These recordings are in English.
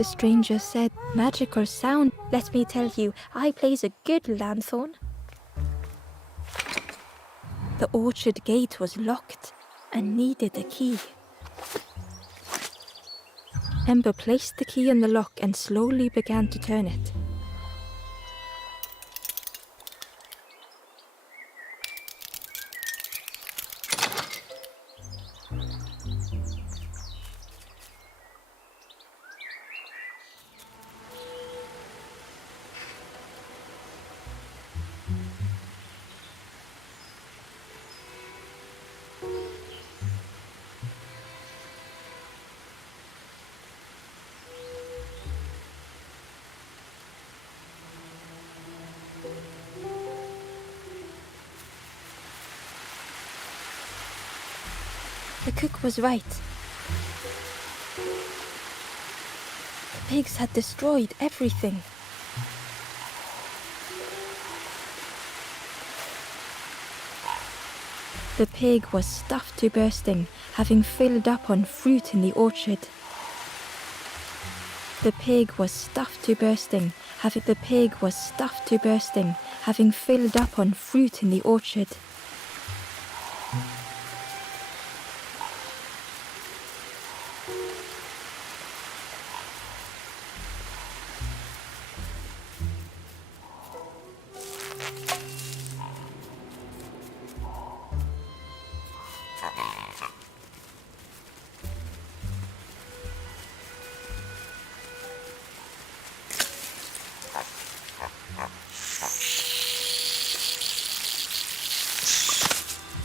The stranger said, "Magic or sound, let me tell you, I plays a good lanthorn." The orchard gate was locked and needed a key. Ember placed the key in the lock and slowly began to turn it. The cook was right. The pigs had destroyed everything. The pig was stuffed to bursting, having filled up on fruit in the orchard. The pig was stuffed to bursting, having filled up on fruit in the orchard.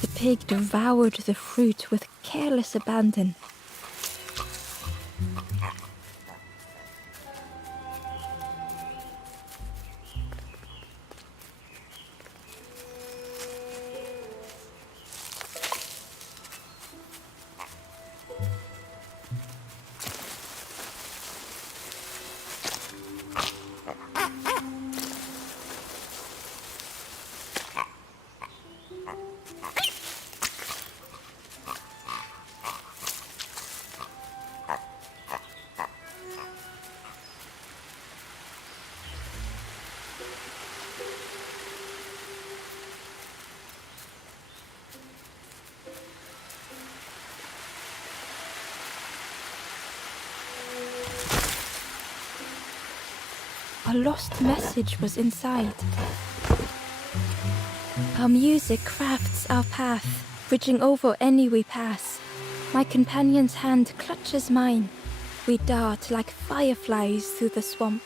The pig devoured the fruit with careless abandon. A lost message was inside. Our music crafts our path, bridging over any we pass. My companion's hand clutches mine. We dart like fireflies through the swamp.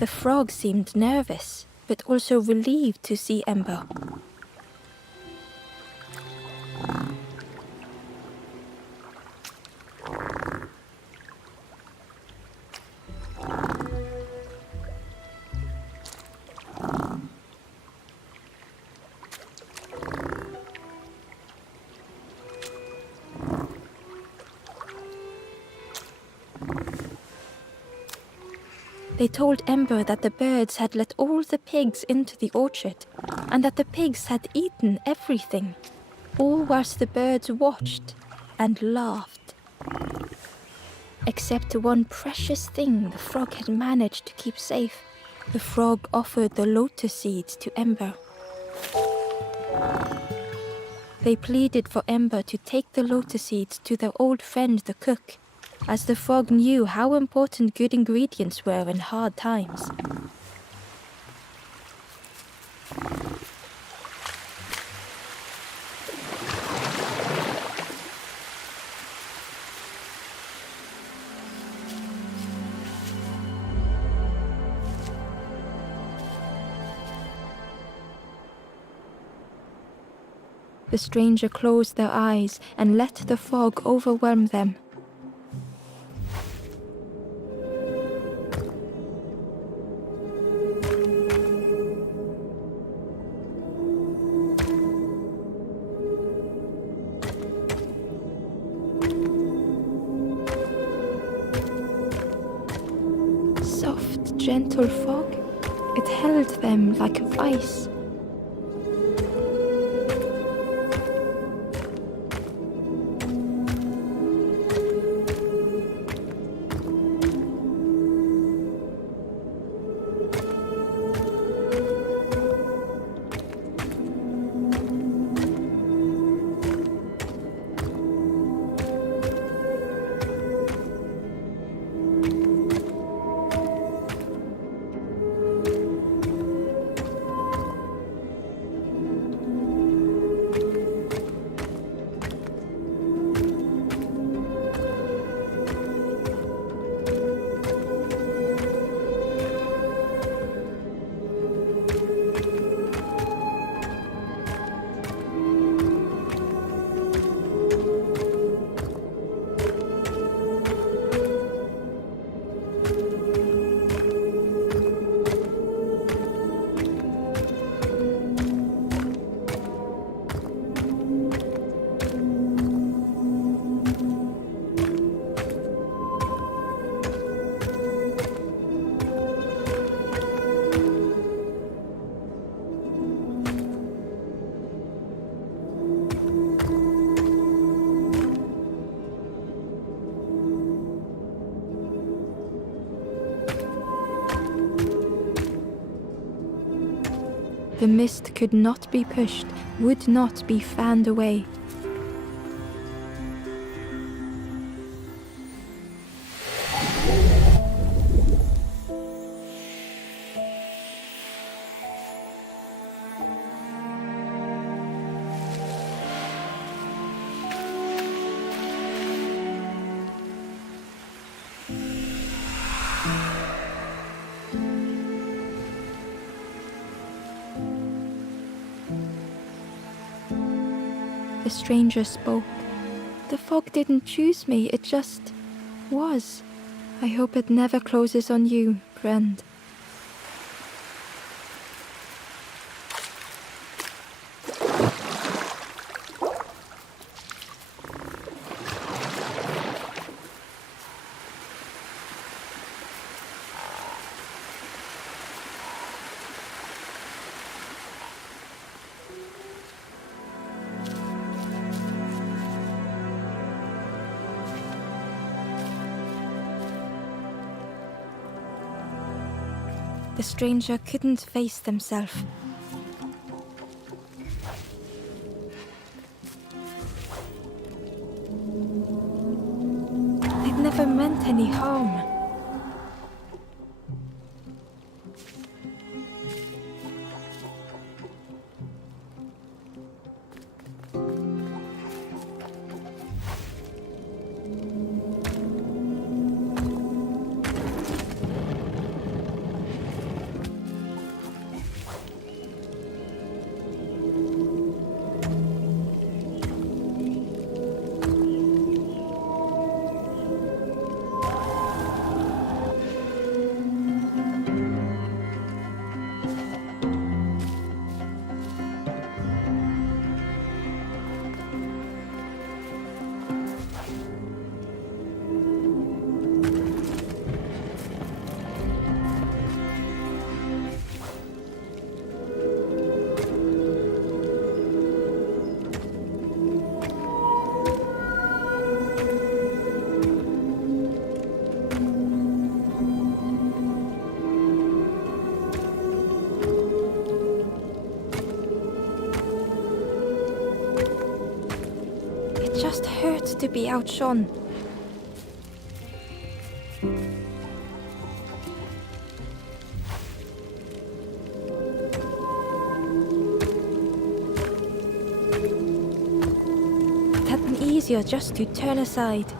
The frog seemed nervous, but also relieved to see Ember. They told Ember that the birds had let all the pigs into the orchard, and that the pigs had eaten everything, all whilst the birds watched and laughed. Except one precious thing the frog had managed to keep safe. The frog offered the lotus seeds to Ember. They pleaded for Ember to take the lotus seeds to their old friend the cook, as the frog knew how important good ingredients were in hard times. The stranger closed their eyes and let the fog overwhelm them. Soft, gentle fog, it held them like a vice. The mist could not be pushed, would not be fanned away. The stranger spoke. The fog didn't choose me, it just was. I hope it never closes on you, friend. The stranger couldn't face themselves. They'd never meant any harm. to be outshone. It had been easier just to turn aside.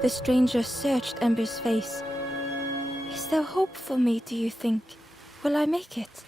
The stranger searched Ember's face. Is there hope for me, do you think? Will I make it?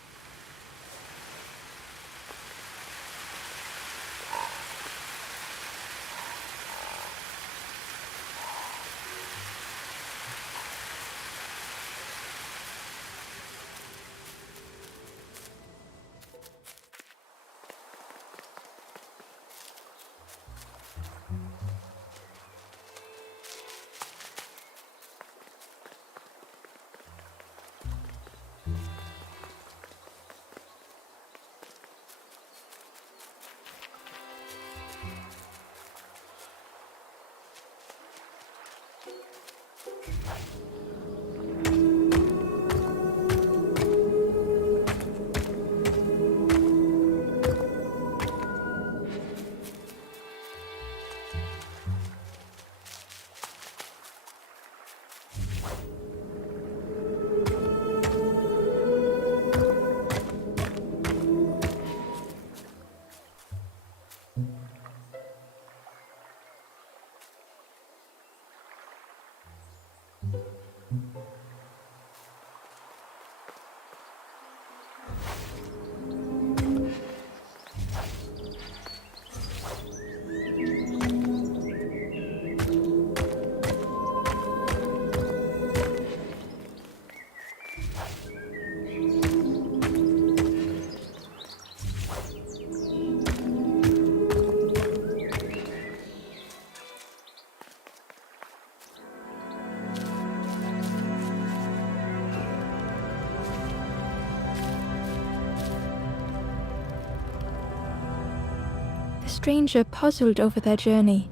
The stranger puzzled over their journey.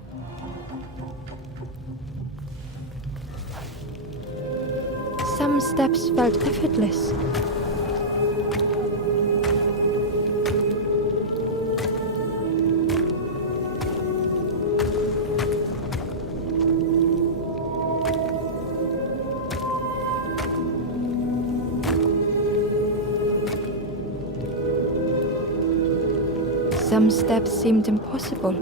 Some steps felt effortless. Some steps seemed impossible.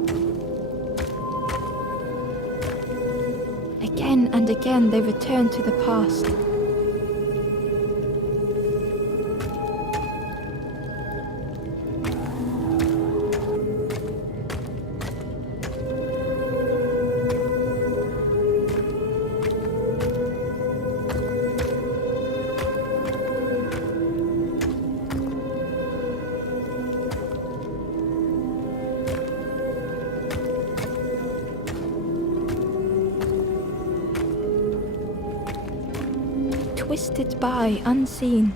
Again and again they returned to the past. Twisted by unseen.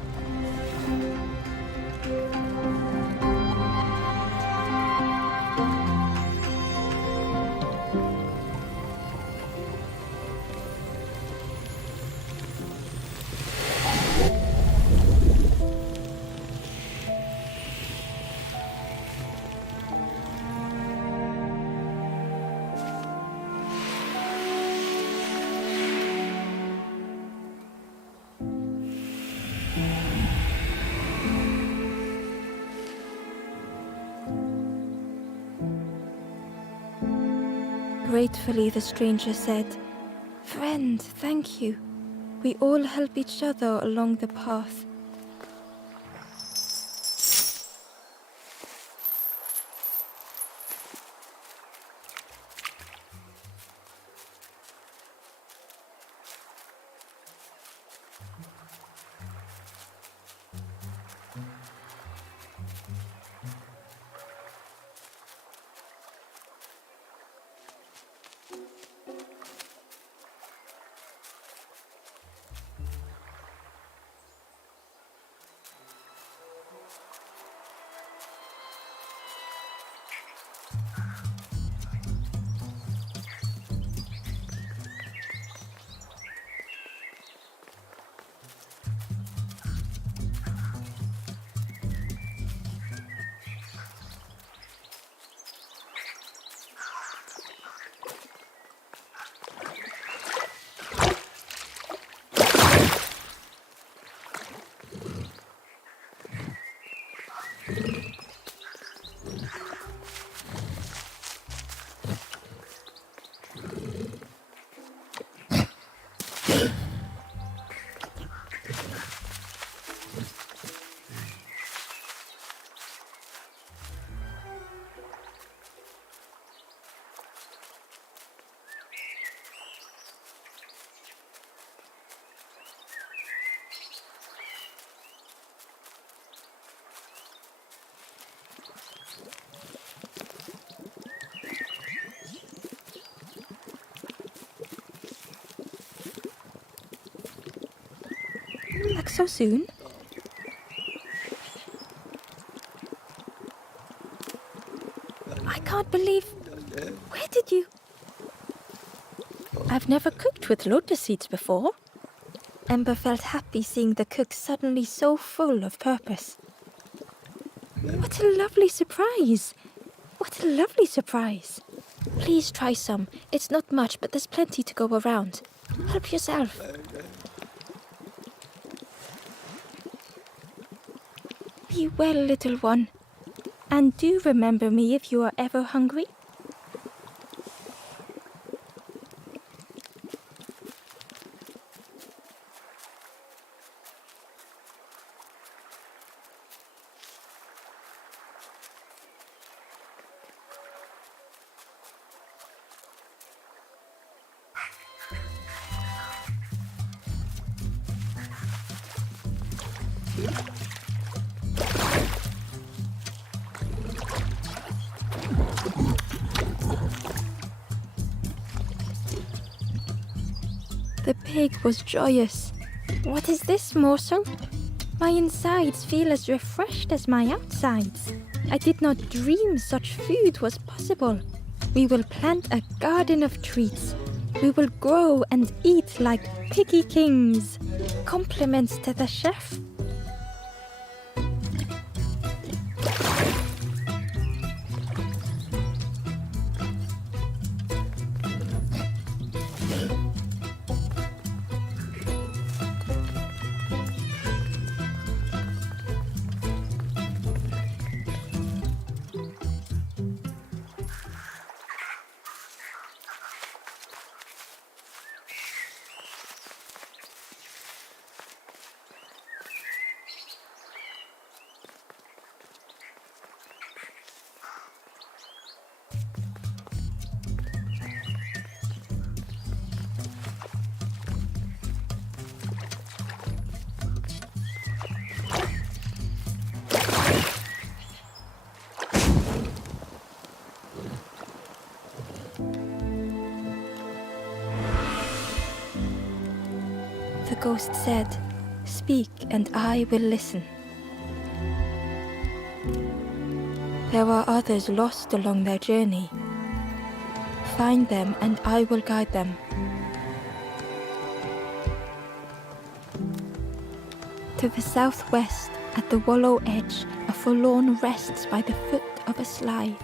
Gratefully, the stranger said, "Friend, thank you. We all help each other along the path." Back so soon? I can't believe... Where did you... I've never cooked with lotus seeds before. Ember felt happy seeing the cook suddenly so full of purpose. What a lovely surprise! What a lovely surprise! Please try some. It's not much, but there's plenty to go around. Help yourself. Be well, little one. And do remember me if you are ever hungry. The pig was joyous. What is this morsel? My insides feel as refreshed as my outsides. I did not dream such food was possible. We will plant a garden of treats. We will grow and eat like piggy kings. Compliments to the chef. The ghost said, "Speak and I will listen." There are others lost along their journey. Find them and I will guide them. To the southwest, at the wallow edge, a forlorn rests by the foot of a slide.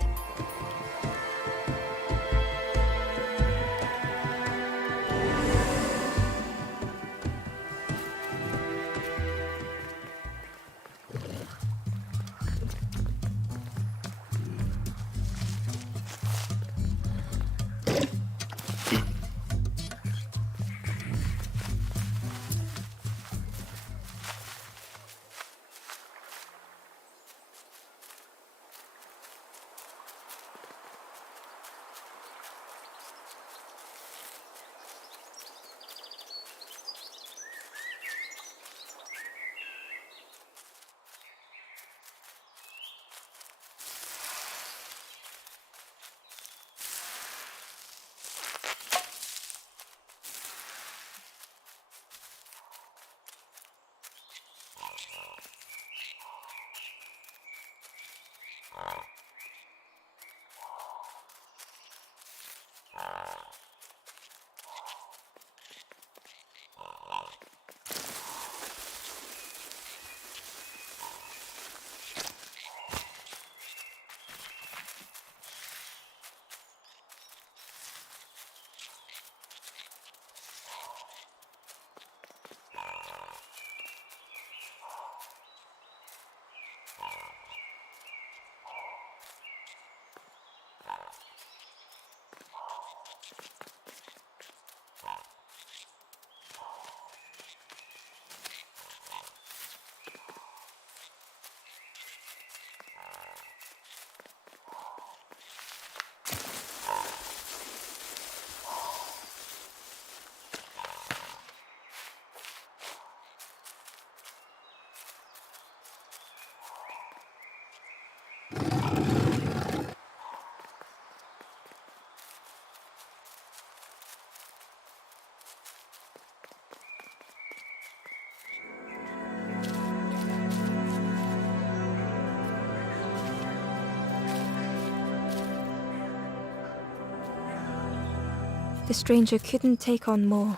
The stranger couldn't take on more.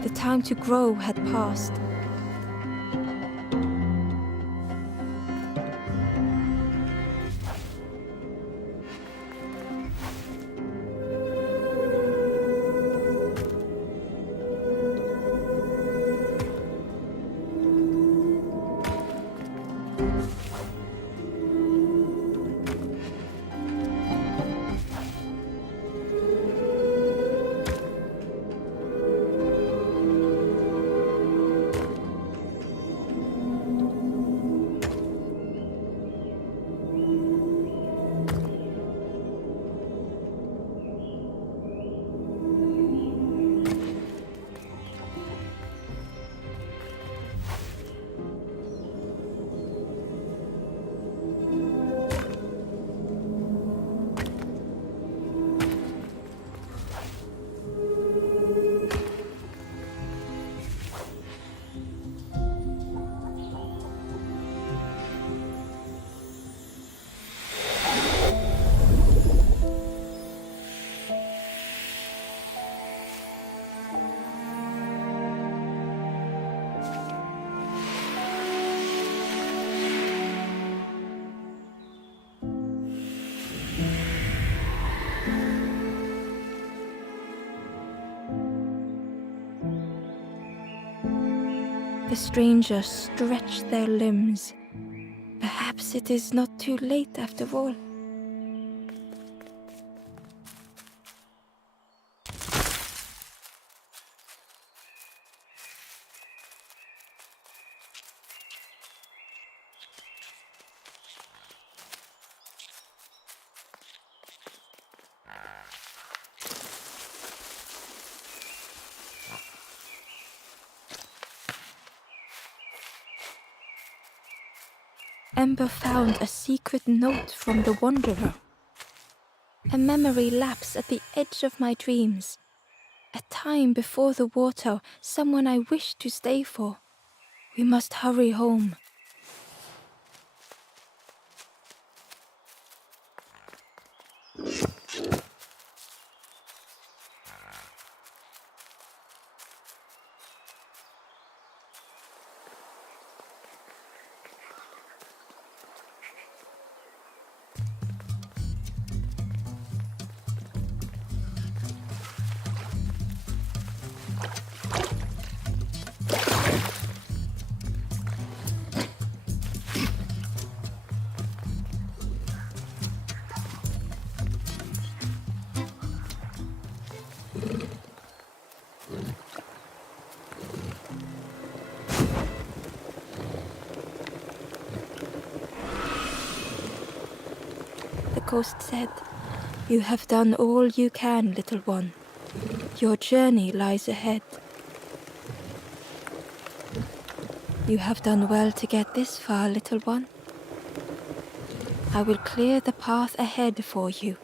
The time to grow had passed. The strangers stretched their limbs. Perhaps it is not too late after all. Ember found a secret note from the Wanderer. A memory lapse at the edge of my dreams. A time before the water, someone I wished to stay for. We must hurry home. The ghost said, "You have done all you can, little one. Your journey lies ahead. You have done well to get this far, little one. I will clear the path ahead for you."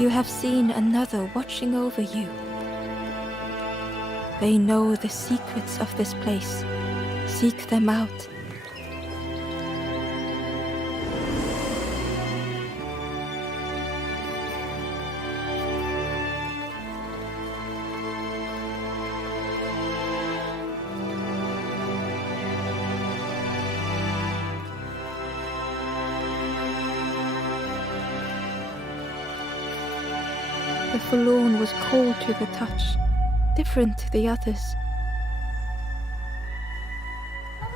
You have seen another watching over you. They know the secrets of this place. Seek them out. The forlorn was cold to the touch, different to the others.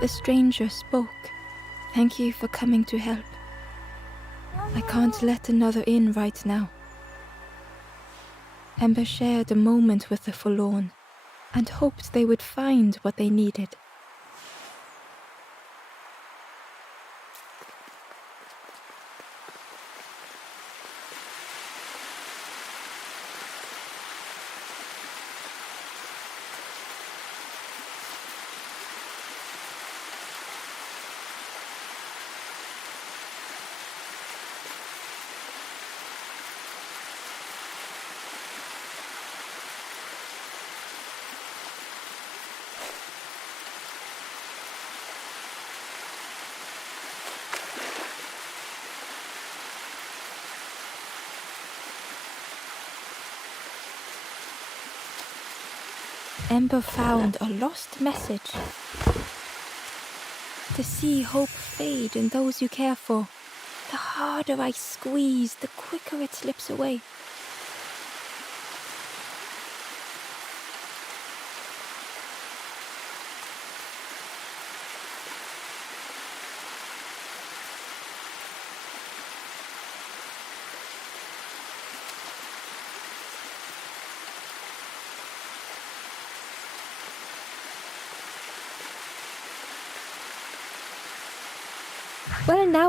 The stranger spoke. "Thank you for coming to help. I can't let another in right now." Ember shared a moment with the forlorn and hoped they would find what they needed. Ember found a lost message. To see hope fade in those you care for. The harder I squeeze, the quicker it slips away.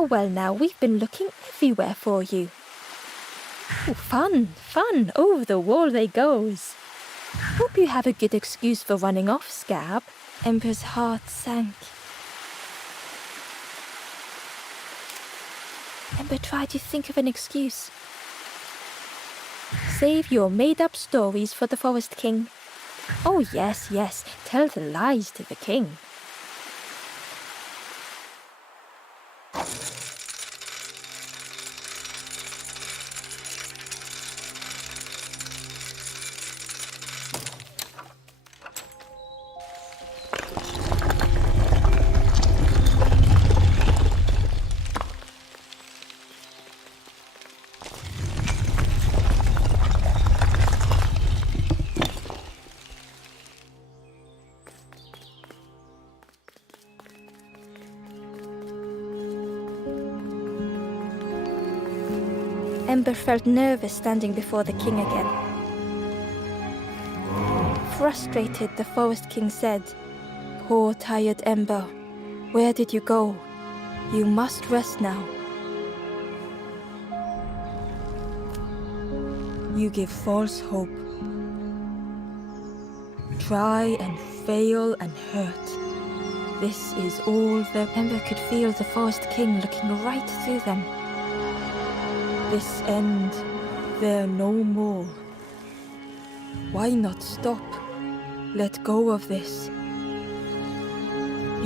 Well now, we've been looking everywhere for you. Ooh, fun, over the wall they goes. Hope you have a good excuse for running off, Scab. Ember's heart sank. Ember tried to think of an excuse. Save your made-up stories for the Forest King. Oh yes, tell the lies to the king. Ember felt nervous standing before the king again. Frustrated, the Forest King said, "Poor tired Ember, where did you go? You must rest now. You give false hope. Try and fail and hurt. This is all the..." Ember could feel the Forest King looking right through them. "This end, there no more. Why not stop? Let go of this.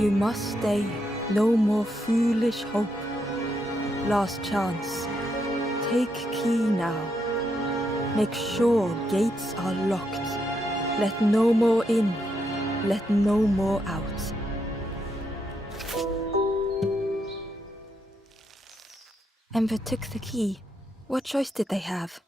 You must stay. No more foolish hope. Last chance. Take key now. Make sure gates are locked. Let no more in. Let no more out." Ember took the key. What choice did they have?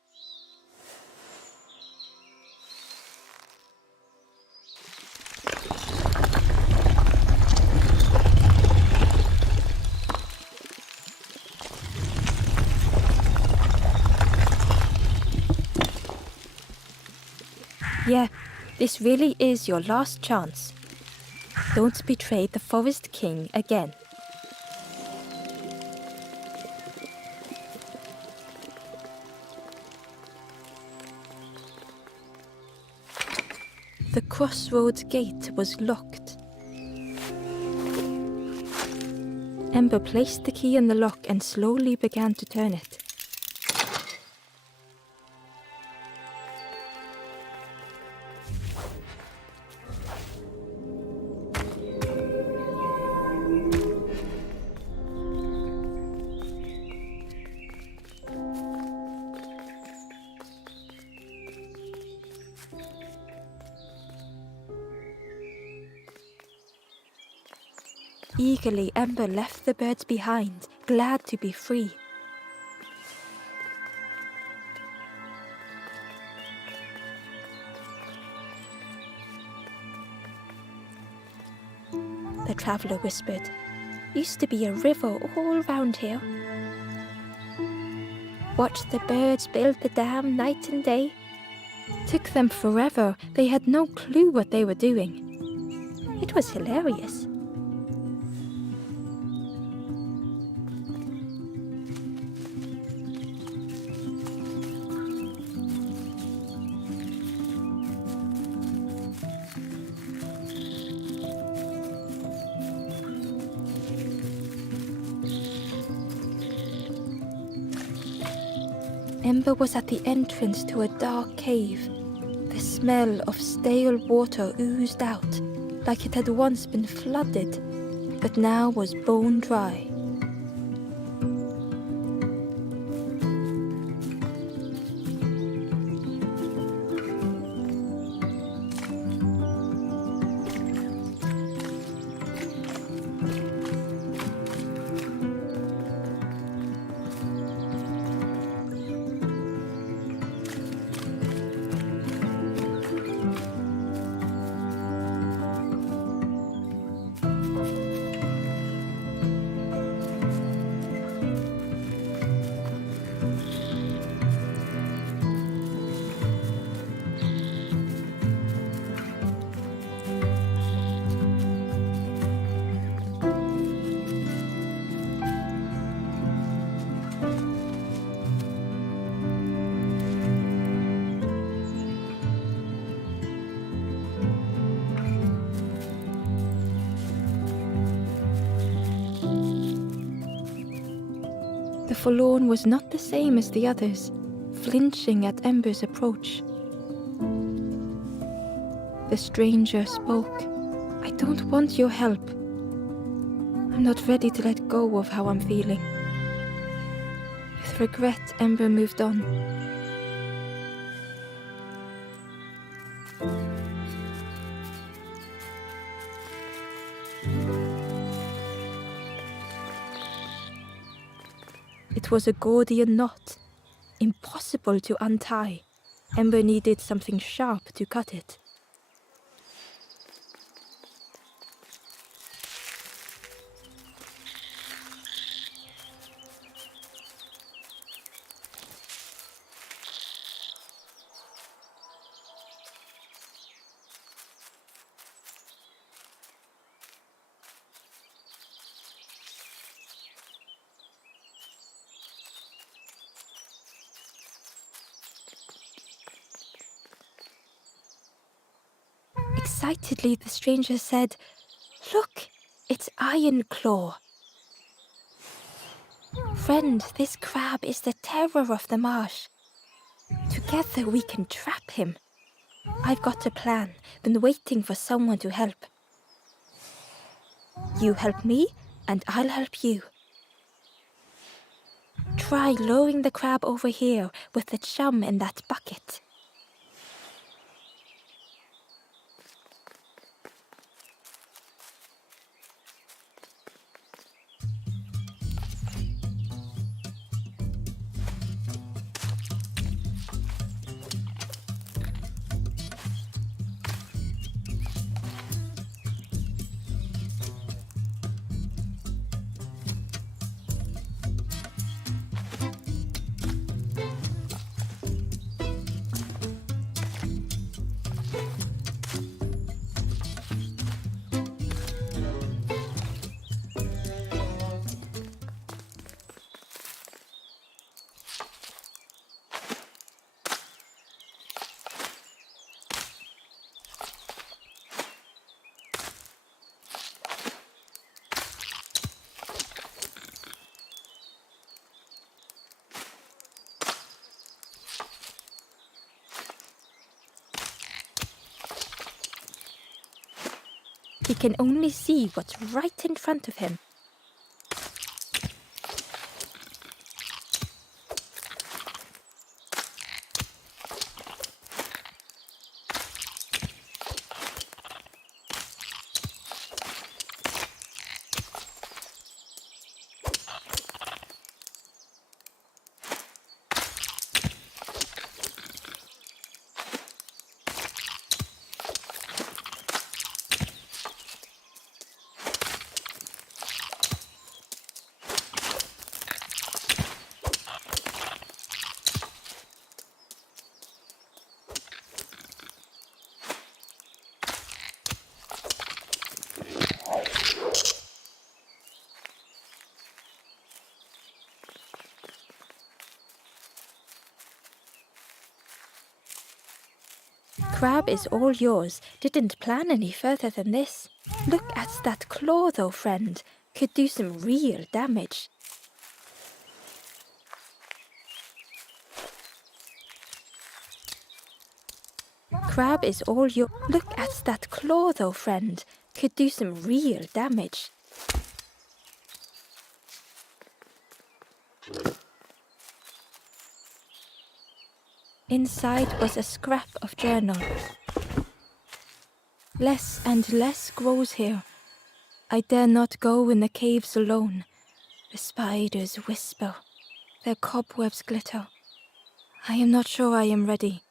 Yeah, this really is your last chance. Don't betray the Forest King again. The crossroads gate was locked. Ember placed the key in the lock and slowly began to turn it. Eagerly, Ember left the birds behind, glad to be free. The traveller whispered, "Used to be a river all round here. Watched the birds build the dam night and day. Took them forever, they had no clue what they were doing. It was hilarious." Ember was at the entrance to a dark cave. The smell of stale water oozed out, like it had once been flooded, but now was bone dry. The forlorn was not the same as the others, flinching at Ember's approach. The stranger spoke. "I don't want your help. I'm not ready to let go of how I'm feeling." With regret, Ember moved on. It was a Gordian knot, impossible to untie. Ember needed something sharp to cut it. Excitedly, the stranger said, "Look, it's Iron Claw." "Friend, this crab is the terror of the marsh. Together we can trap him. I've got a plan, been waiting for someone to help. You help me, and I'll help you. Try lowering the crab over here with the chum in that bucket." He can only see what's right in front of him. Crab is all yours. Didn't plan any further than this. Look at that claw though, friend. Could do some real damage. Crab is all your... Look at that claw though, friend. Could do some real damage. Inside was a scrap of journal. Less and less grows here. I dare not go in the caves alone. The spiders whisper. Their cobwebs glitter. I am not sure I am ready.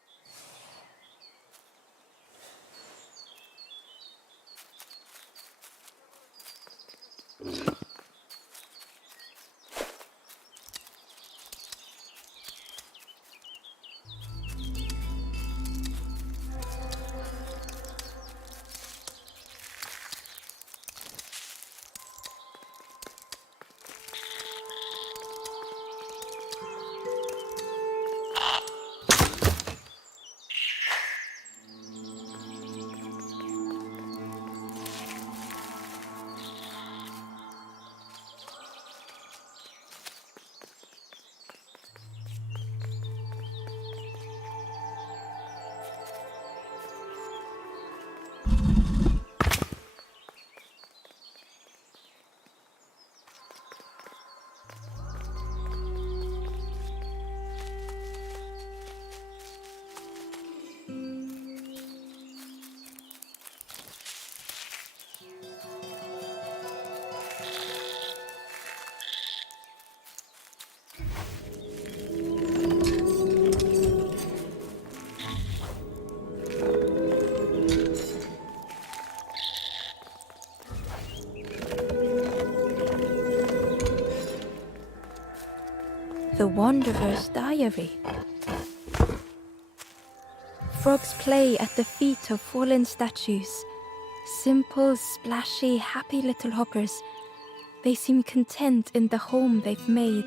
The Wanderer's Diary. Frogs play at the feet of fallen statues. Simple, splashy, happy little hoppers. They seem content in the home they've made.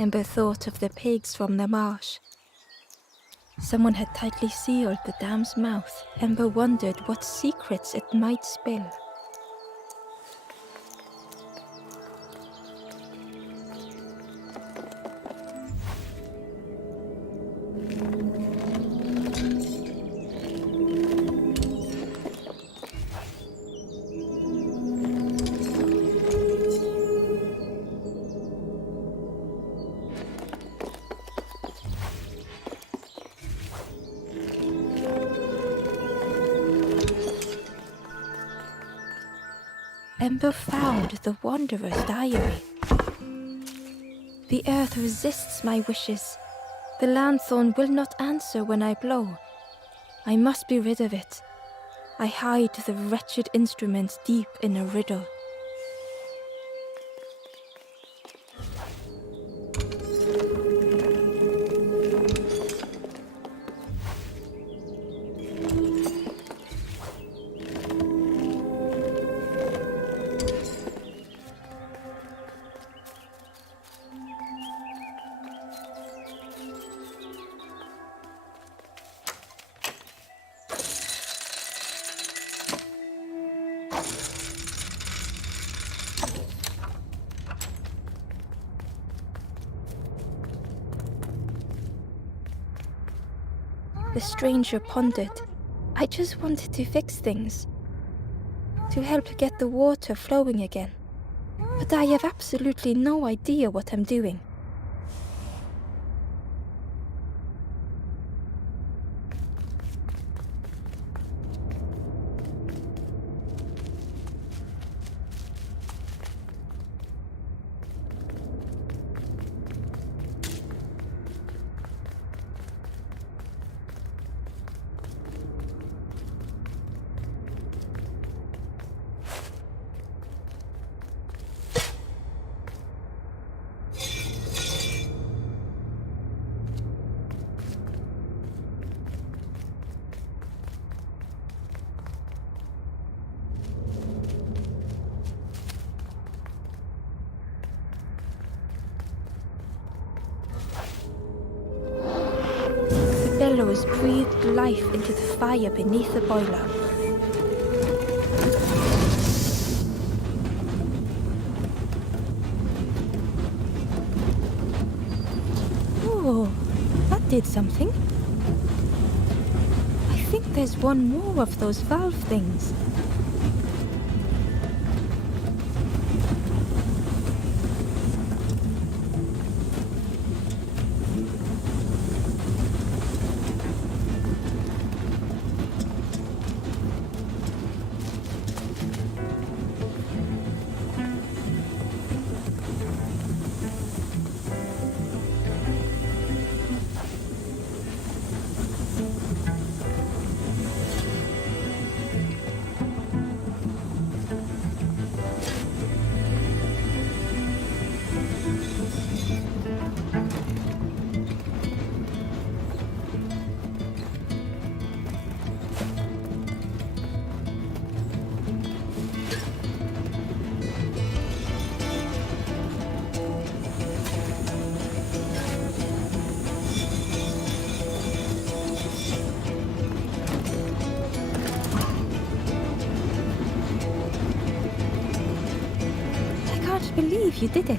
Ember thought of the pigs from the marsh. Someone had tightly sealed the dam's mouth. Ember wondered what secrets it might spill. Ember found the Wanderer's diary. The earth resists my wishes. The lanthorn will not answer when I blow. I must be rid of it. I hide the wretched instrument deep in a riddle. The stranger pondered. I just wanted to fix things, to help get the water flowing again. But I have absolutely no idea what I'm doing. Bellows breathed life into the fire beneath the boiler. Oh, that did something. I think there's one more of those valve things. I believe you did it.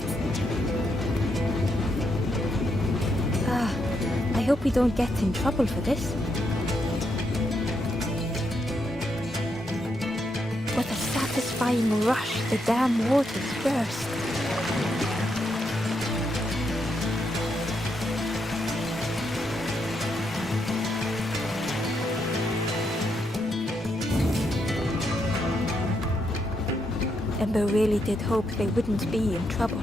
I hope we don't get in trouble for this. With a satisfying rush, the dam waters burst. Ember really did hope they wouldn't be in trouble.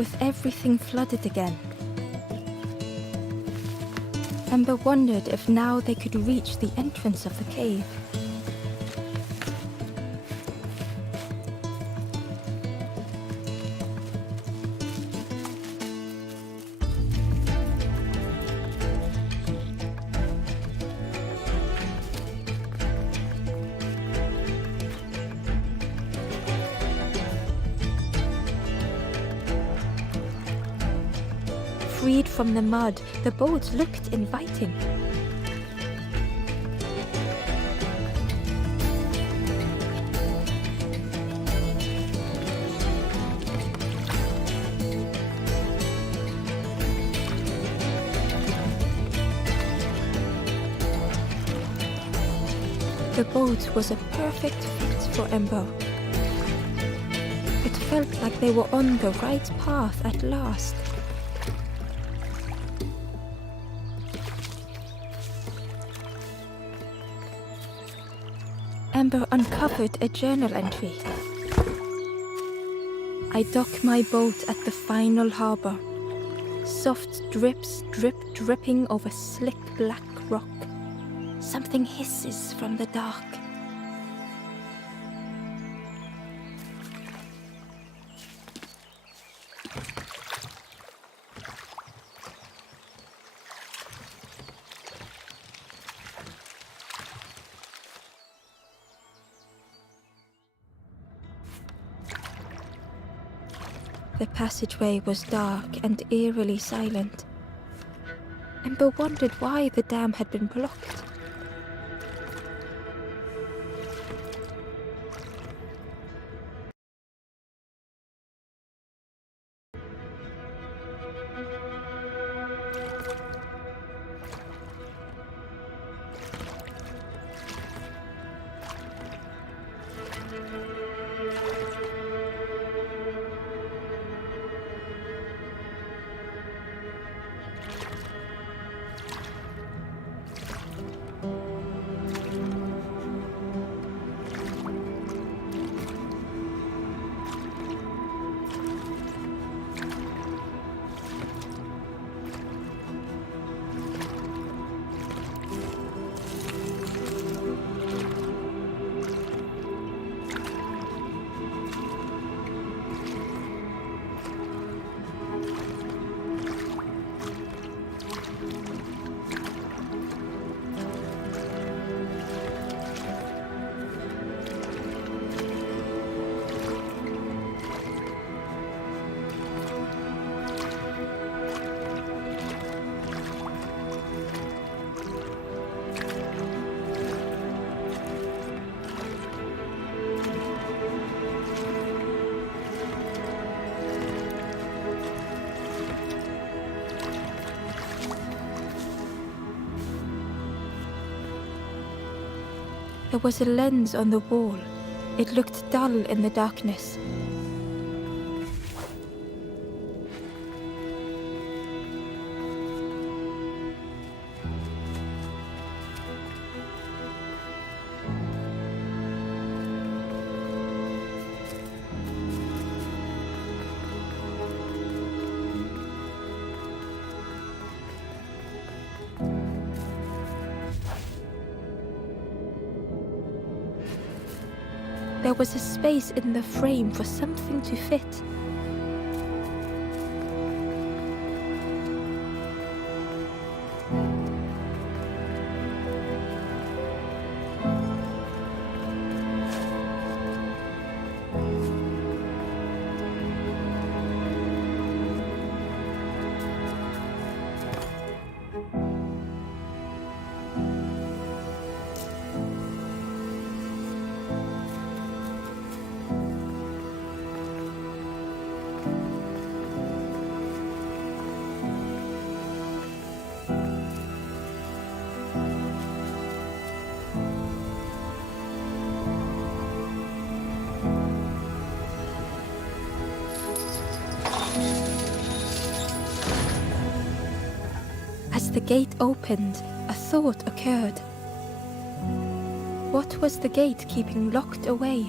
with everything flooded again. Ember wondered if now they could reach the entrance of the cave. Freed from the mud, the boat looked inviting. The boat was a perfect fit for Ember. It felt like they were on the right path at last. Ember uncovered a journal entry. I dock my boat at the final harbor. Soft drips drip dripping over slick black rock. Something hisses from the dark. The passageway was dark and eerily silent. Ember wondered why the dam had been blocked. There was a lens on the wall. It looked dull in the darkness. There was a space in the frame for something to fit. As the gate opened, a thought occurred. What was the gate keeping locked away?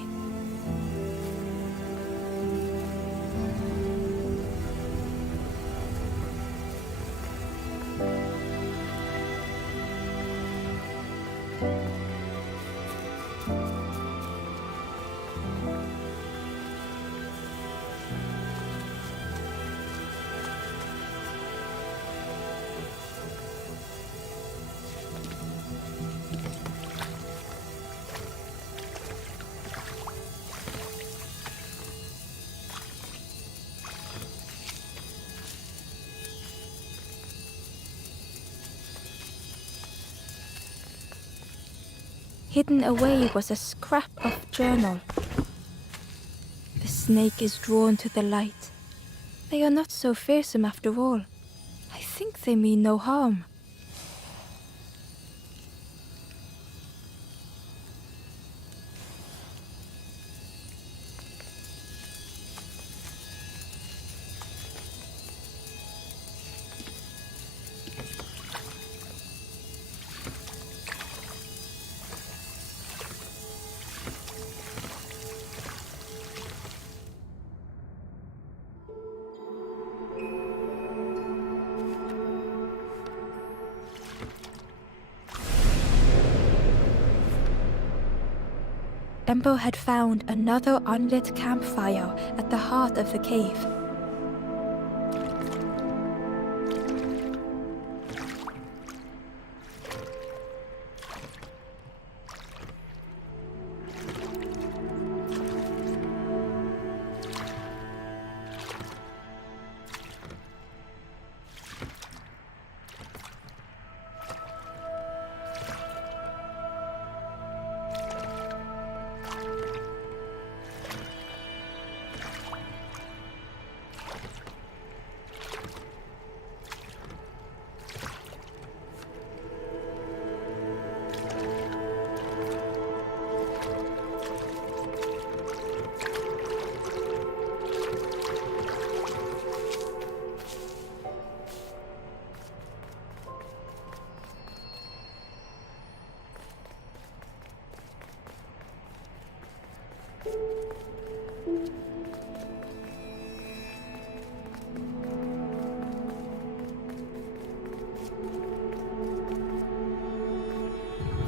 Hidden away was a scrap of journal. The snake is drawn to the light. They are not so fearsome after all. I think they mean no harm. Ember had found another unlit campfire at the heart of the cave.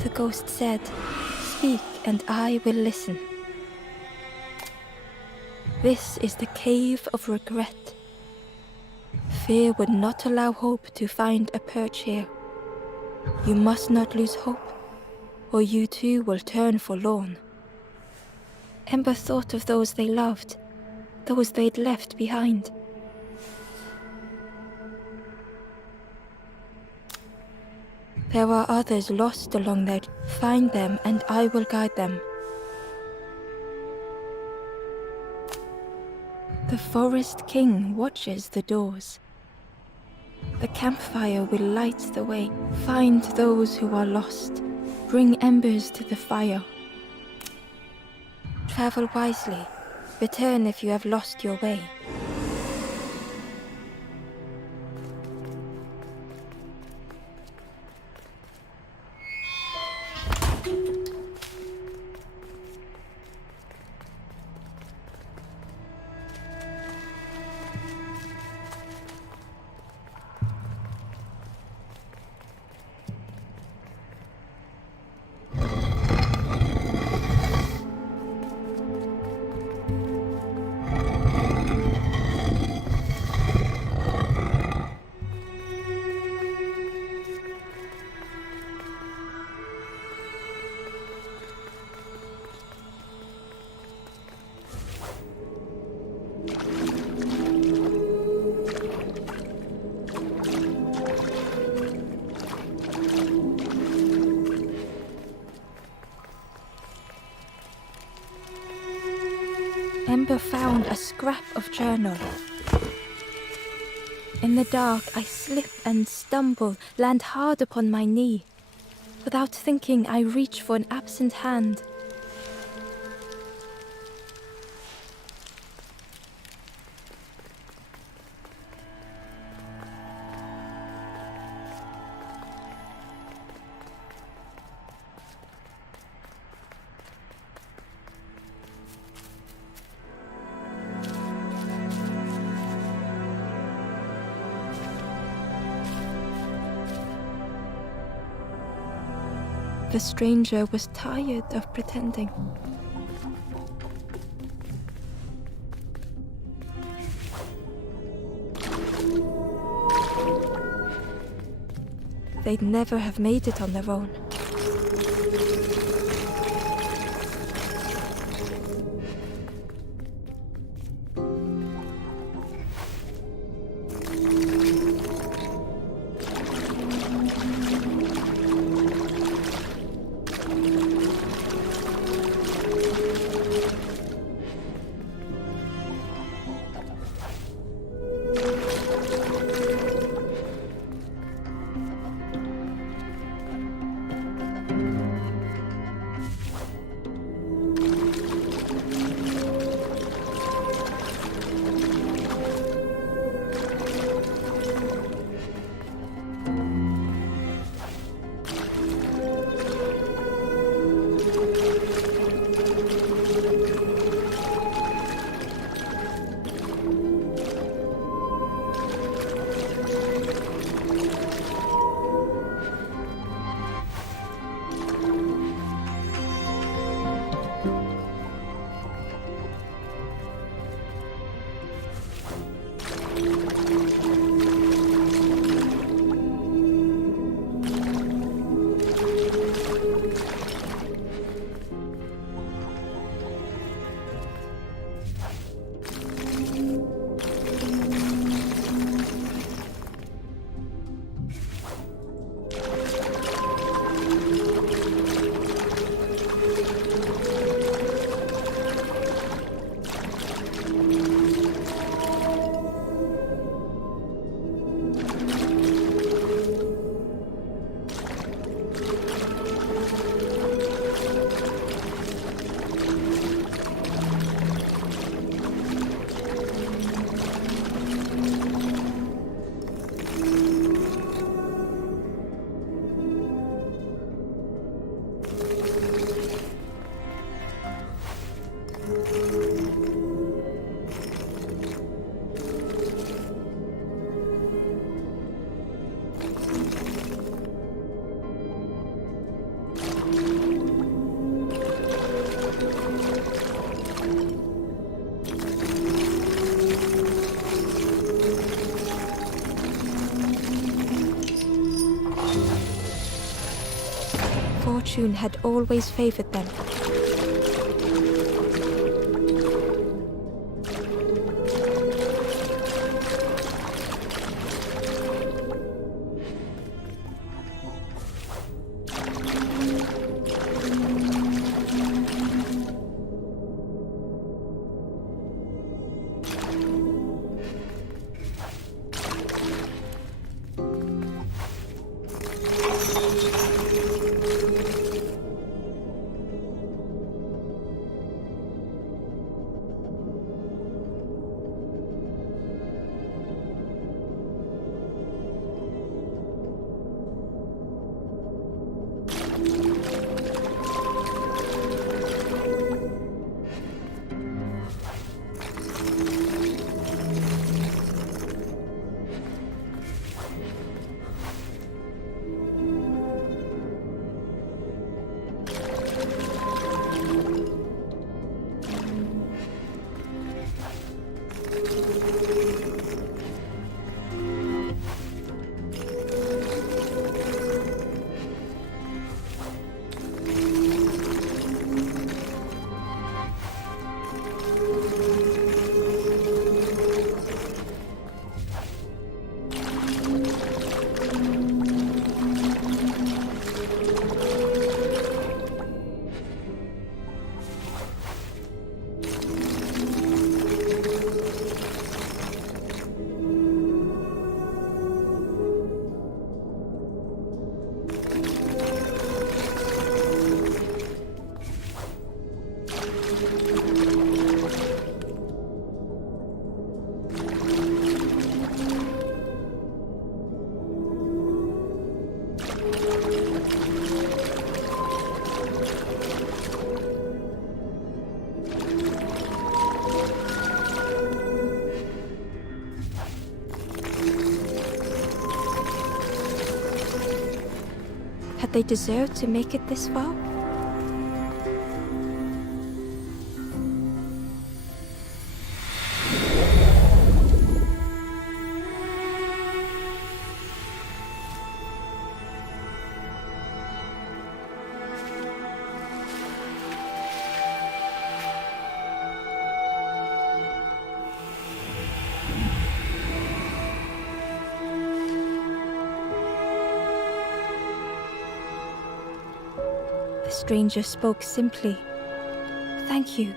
The ghost said, "Speak and I will listen." This is the cave of regret. Fear would not allow hope to find a perch here. You must not lose hope, or you too will turn forlorn. Ember thought of those they loved, those they'd left behind. There are others lost along there. Find them and I will guide them. The Forest King watches the doors. The campfire will light the way. Find those who are lost. Bring embers to the fire. Travel wisely. Return if you have lost your way. Ember found a scrap of journal. In the dark, I slip and stumble, land hard upon my knee. Without thinking, I reach for an absent hand. The stranger was tired of pretending. They'd never have made it on their own. fortune had always favored them. Had they deserved to make it this far? The stranger spoke simply. "Thank you."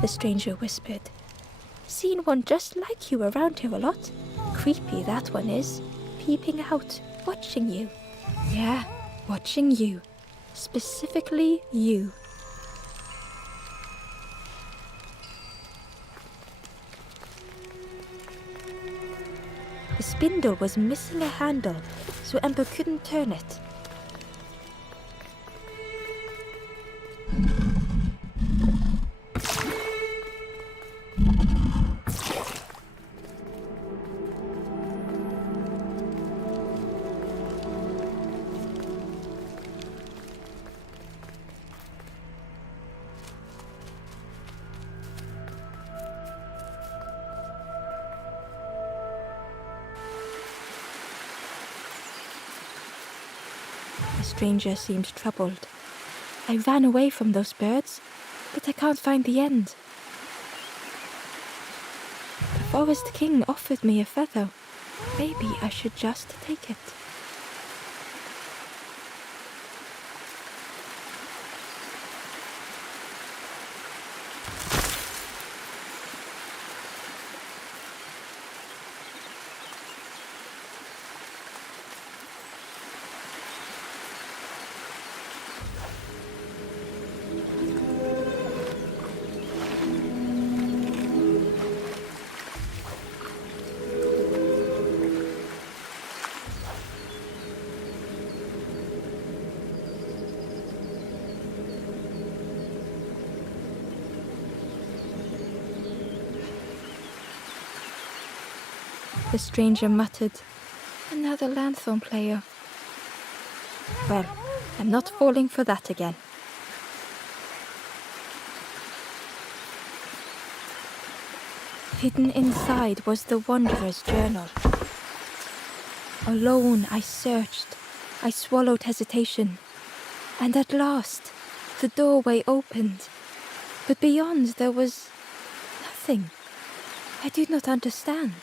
The stranger whispered. "Seen one just like you around here a lot. Creepy that one is. Peeping out, watching you. Yeah, watching you. Specifically you." The spindle was missing a handle, so Ember couldn't turn it. The stranger seemed troubled. "I ran away from those birds, but I can't find the end. The Forest King offered me a feather. Maybe I should just take it." the stranger muttered. Another lanthorn player. Well, I'm not falling for that again. Hidden inside was the wanderer's journal. Alone I searched. I swallowed hesitation. And at last, the doorway opened. But beyond there was nothing. I did not understand.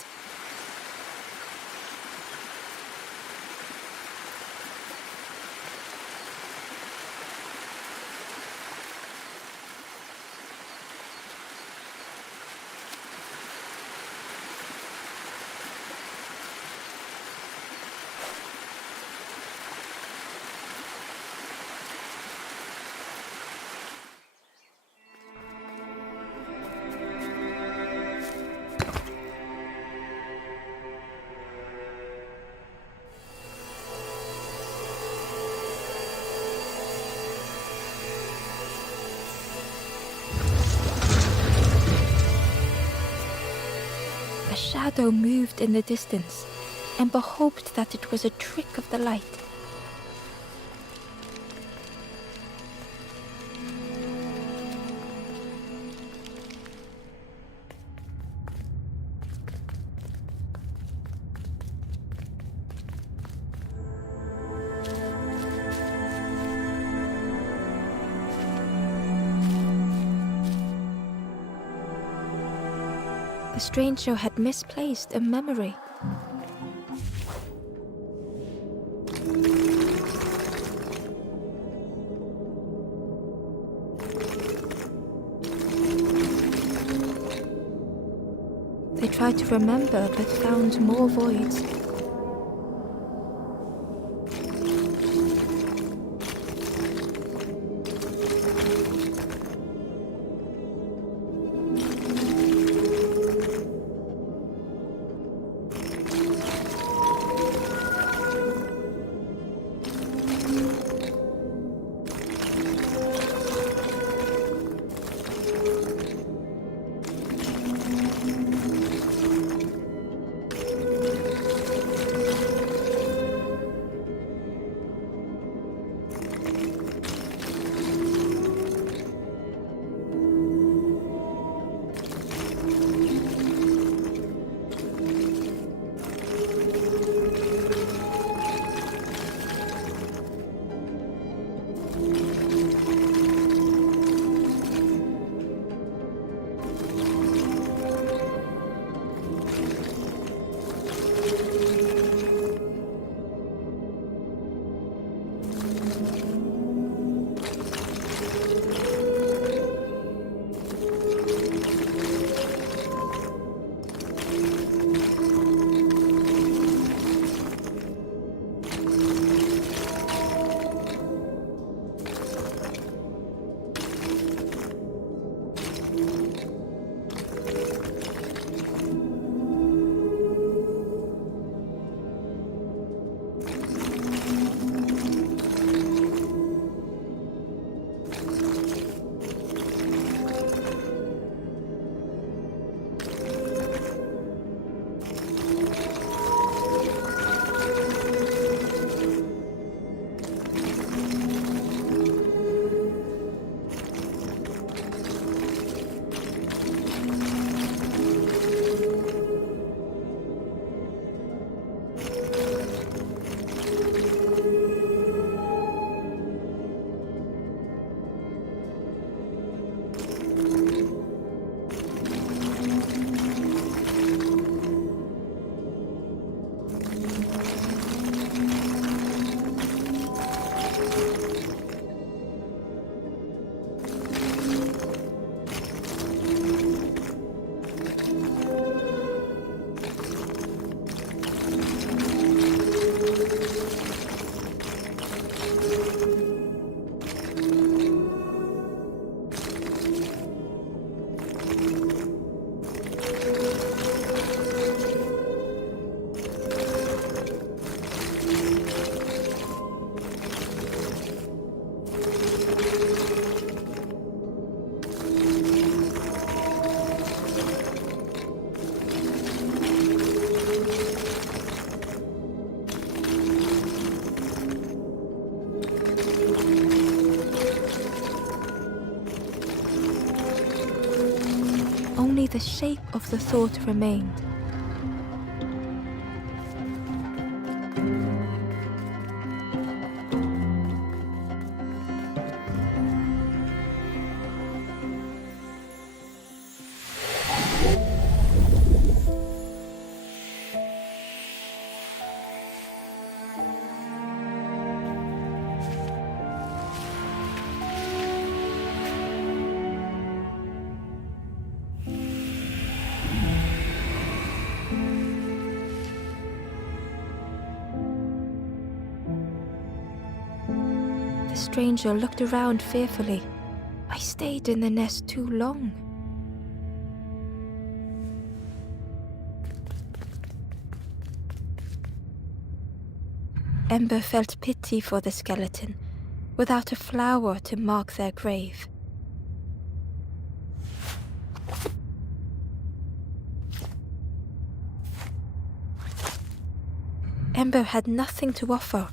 A shadow moved in the distance. Ember hoped that it was a trick of the light. The stranger had misplaced a memory. They tried to remember but found more voids. Only the shape of the thought remained. The stranger looked around fearfully. I stayed in the nest too long. Ember felt pity for the skeleton, without a flower to mark their grave. Ember had nothing to offer.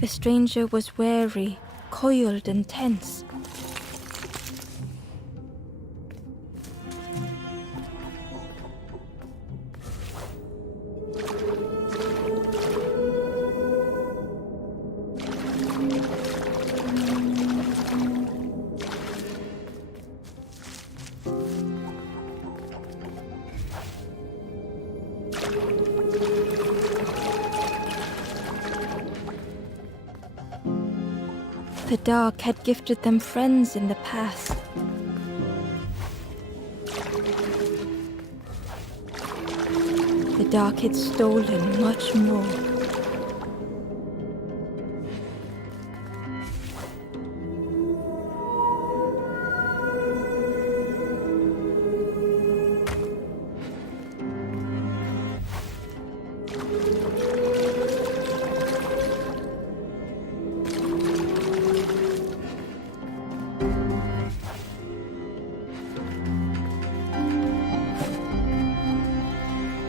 The stranger was wary, coiled and tense. The dark had gifted them friends in the past. The dark had stolen much more.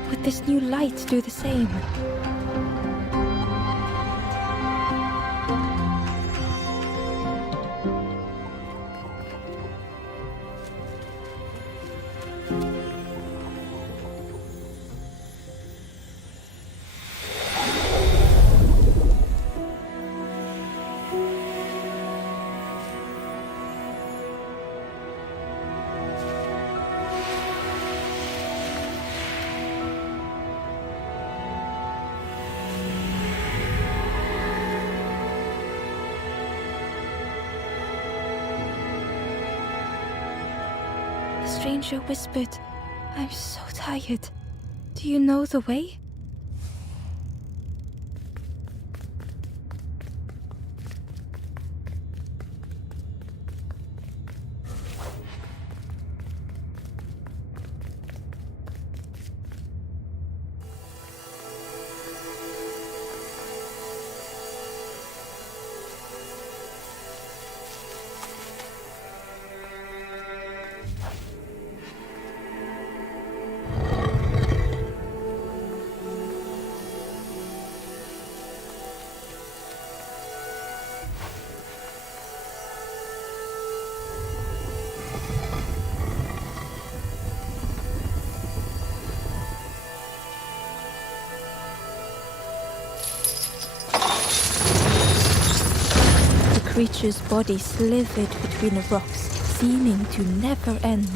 Would this new light do the same? The stranger whispered, "I'm so tired. Do you know the way?" The creature's body slithered between the rocks, seeming to never end.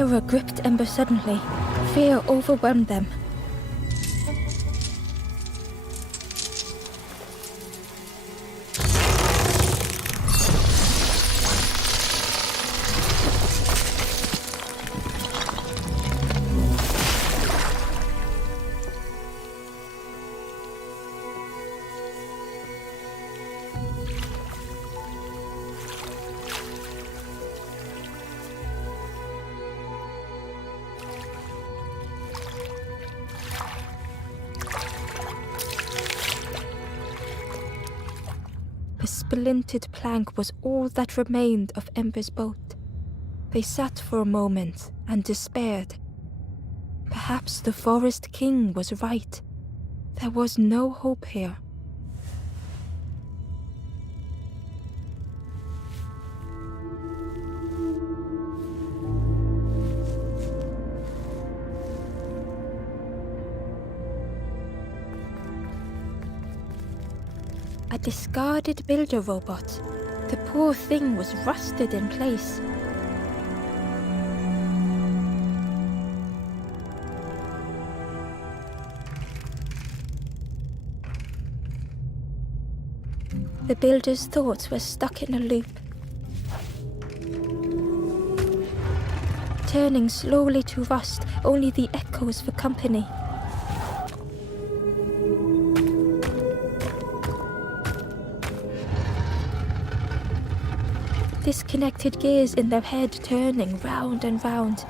Terror gripped Ember suddenly. Fear overwhelmed them. A splintered plank was all that remained of Ember's boat. They sat for a moment and despaired. Perhaps the Forest King was right. There was no hope here. A discarded builder robot. The poor thing was rusted in place. The builder's thoughts were stuck in a loop, turning slowly to rust, only the echoes for company. Disconnected gears in their head turning round and round.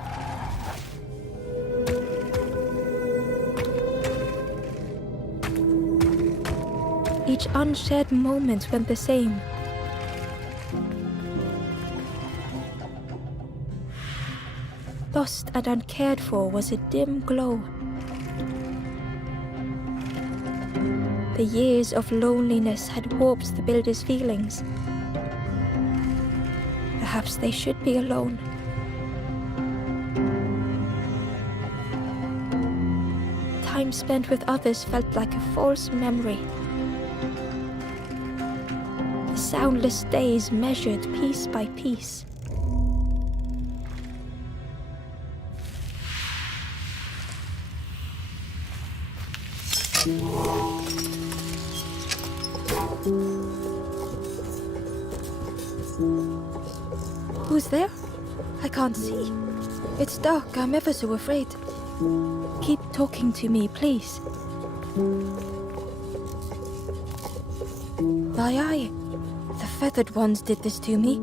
Each unshared moment went the same. Lost and uncared for was a dim glow. The years of loneliness had warped the builder's feelings. Perhaps they should be alone. Time spent with others felt like a false memory. The soundless days measured piece by piece. Who's there? I can't see. It's dark, I'm ever so afraid. Keep talking to me, please. Aye, the feathered ones did this to me.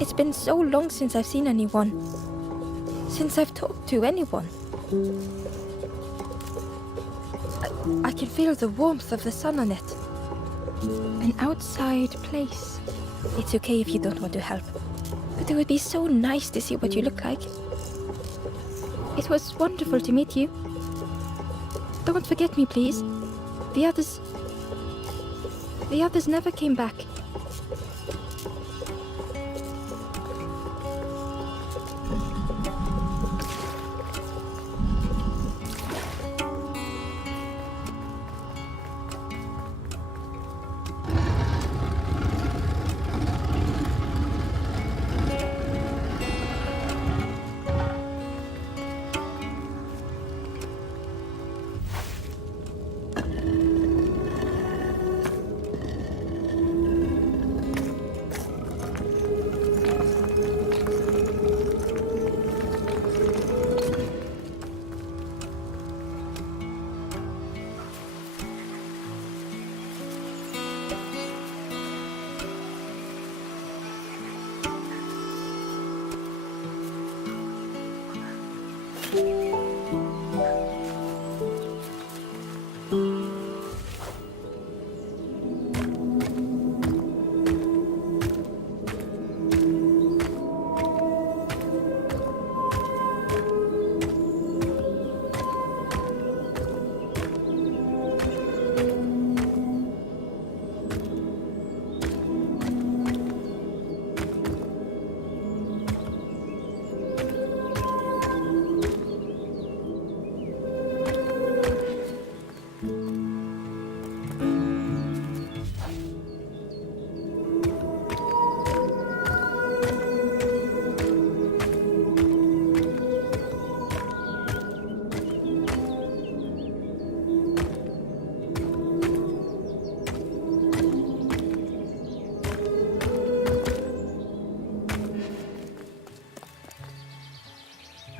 It's been so long since I've seen anyone. Since I've talked to anyone. I can feel the warmth of the sun on it. An outside place. It's okay if you don't want to help. But it would be so nice to see what you look like. It was wonderful to meet you. Don't forget me, please. The others never came back.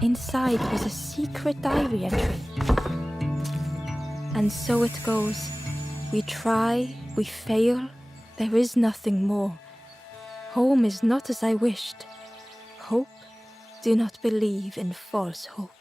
Inside was a secret diary entry. And so it goes. We try, we fail, there is nothing more. Home is not as I wished. Hope, do not believe in false hope.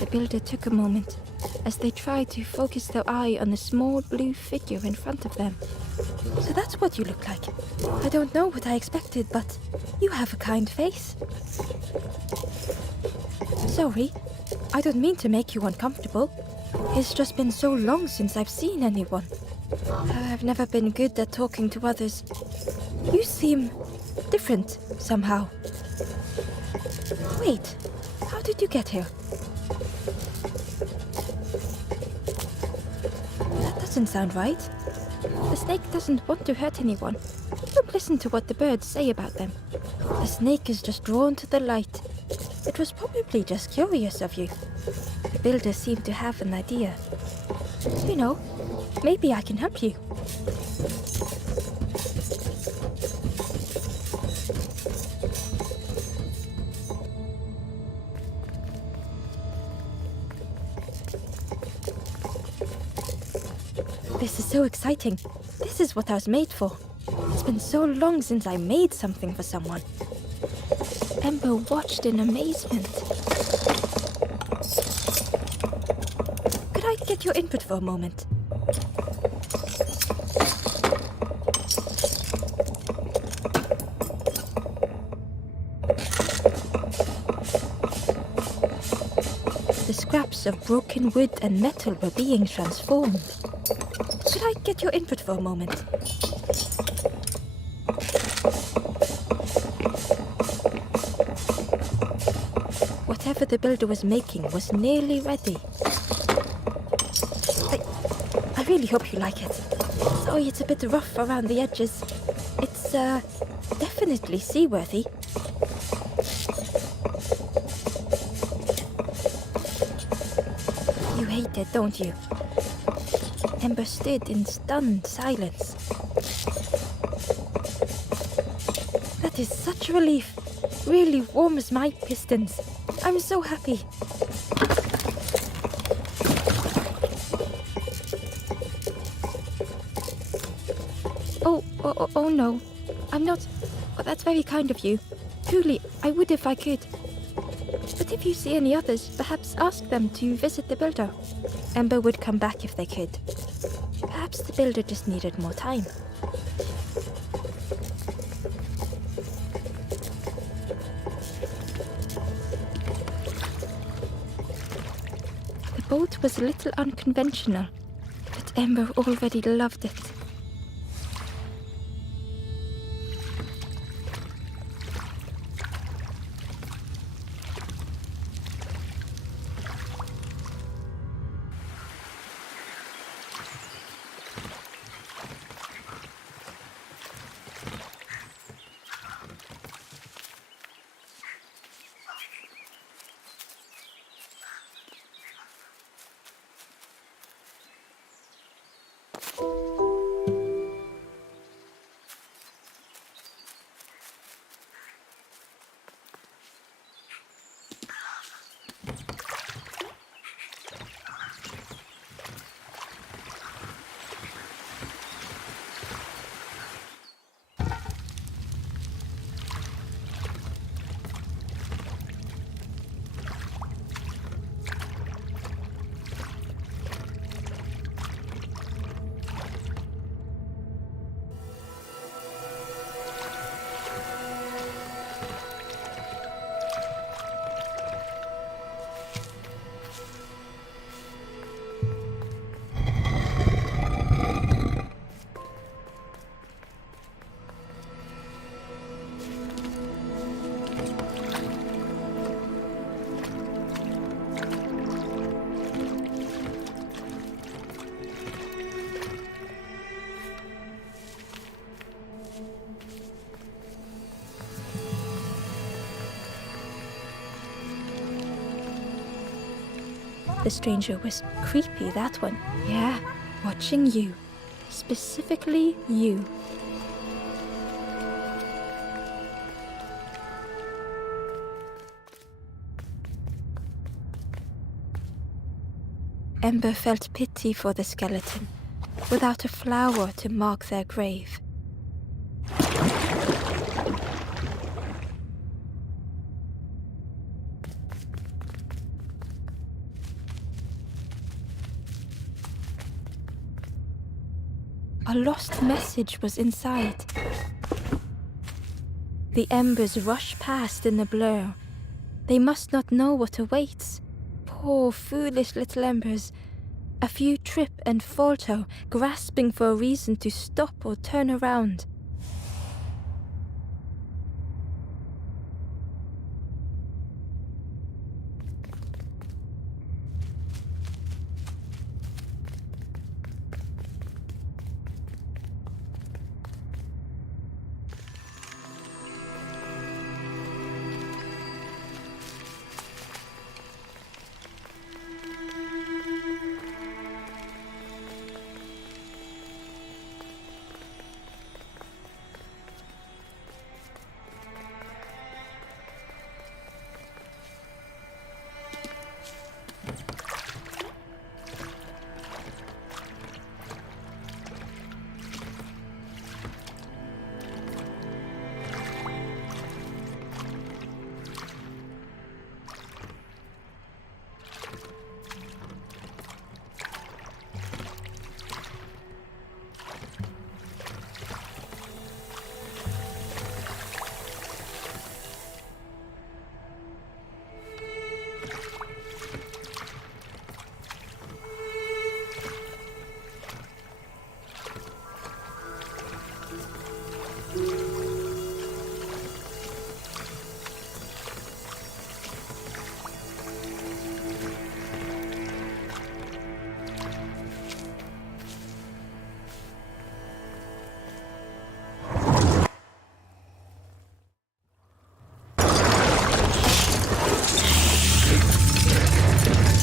The builder took a moment as they tried to focus their eye on the small blue figure in front of them. So that's what you look like. I don't know what I expected, but you have a kind face. Sorry, I don't mean to make you uncomfortable. It's just been so long since I've seen anyone. I've never been good at talking to others. You seem different somehow. Wait, how did you get here? That doesn't sound right. The snake doesn't want to hurt anyone. Don't listen to what the birds say about them. The snake is just drawn to the light. It was probably just curious of you. The builder seemed to have an idea. You know, maybe I can help you. This is so exciting. This is what I was made for. It's been so long since I made something for someone. Ember watched in amazement. Could I get your input for a moment? The scraps of broken wood and metal were being transformed. Could I get your input for a moment? Whatever the builder was making was nearly ready. I really hope you like it. Sorry it's a bit rough around the edges. It's, definitely seaworthy. You hate it, don't you? Ember stood in stunned silence. That is such a relief. Really warms my pistons. I'm so happy. Oh no. I'm not. Oh, that's very kind of you. Truly, I would if I could. But if you see any others, perhaps ask them to visit the builder. Ember would come back if they could. Perhaps the builder just needed more time. The boat was a little unconventional, but Ember already loved it. The stranger was creepy, that one. Yeah, watching you. Specifically you. Ember felt pity for the skeleton, without a flower to mark their grave. A lost message was inside. The embers rush past in a blur. They must not know what awaits. Poor, foolish little embers. A few trip and falter, grasping for a reason to stop or turn around.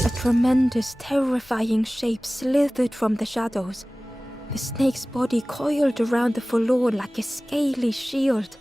A tremendous, terrifying shape slithered from the shadows. The snake's body coiled around the forlorn like a scaly shield.